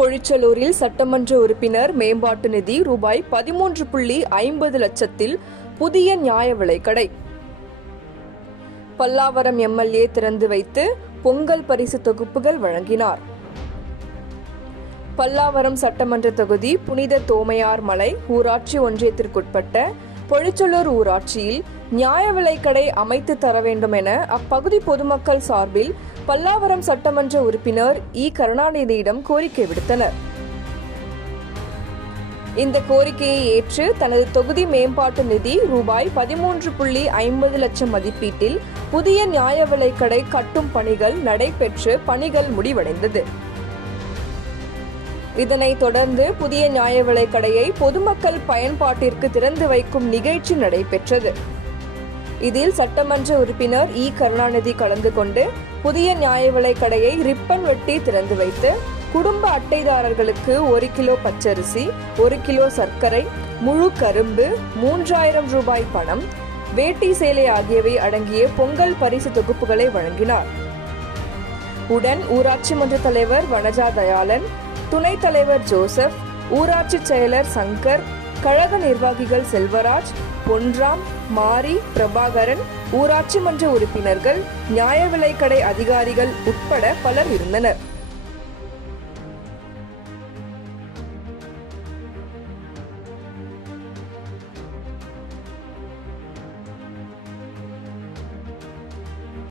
பொழிச்சலூரில் சட்டமன்ற உறுப்பினர் மேம்பாட்டு நிதி ரூபாய் பதிமூன்று புள்ளி ஐம்பது லட்சத்தில் புதிய நியாய விலைக்கடை பல்லாவரம் எம்எல்ஏ திறந்து வைத்து பொங்கல் பரிசு தொகுப்புகள் வழங்கினார். பல்லாவரம் சட்டமன்ற தொகுதி புனித தோமையார் மலை ஊராட்சி ஒன்றியத்திற்குட்பட்ட பொழிச்சலூர் ஊராட்சியில் நியாய விலைக்கடை அமைத்து தர வேண்டும் என அப்பகுதி பொதுமக்கள் சார்பில் பல்லாவரம் சட்டமன்ற உறுப்பினர் இ. கருணாநிதியிடம் கோரிக்கை விடுத்தனர். இந்த கோரிக்கையை ஏற்று தனது தொகுதி மேம்பாட்டு நிதி ரூபாய் பதிமூன்று புள்ளி ஐம்பது லட்சம் மதிப்பீட்டில் புதிய நியாய விலைக்கடை கட்டும் பணிகள் நடைபெற்று பணிகள் முடிவடைந்தது. இதனைத் தொடர்ந்து புதிய நியாய விலைக்கடையை பொதுமக்கள் பயன்பாட்டிற்கு திறந்து வைக்கும் நிகழ்ச்சி நடைபெற்றது. இதில் சட்டமன்ற உறுப்பினர் இ. கருணாநிதி கலந்து கொண்டு புதிய நியாய விலைக்கடையை ரிப்பன் வெட்டி திறந்து வைத்து குடும்ப அட்டைதாரர்களுக்கு ஒரு கிலோ பச்சரிசி ஒரு கிலோ சர்க்கரை முழு கரும்பு மூன்றாயிரம் ரூபாய் பணம் வேட்டி சேலை ஆகியவை அடங்கிய பொங்கல் பரிசு தொகுப்புகளை வழங்கினார். உடன் ஊராட்சி மன்ற தலைவர் வனஜா தயாளன் துணைத் தலைவர் ஜோசப் ஊராட்சி செயலர் சங்கர் கழக நிர்வாகிகள் செல்வராஜ் பொன்ராம் மாரி பிரபாகரன் ஊராட்சி மன்ற உறுப்பினர்கள் நியாய விலைக்கடை அதிகாரிகள் உட்பட பலர் இருந்தனர்.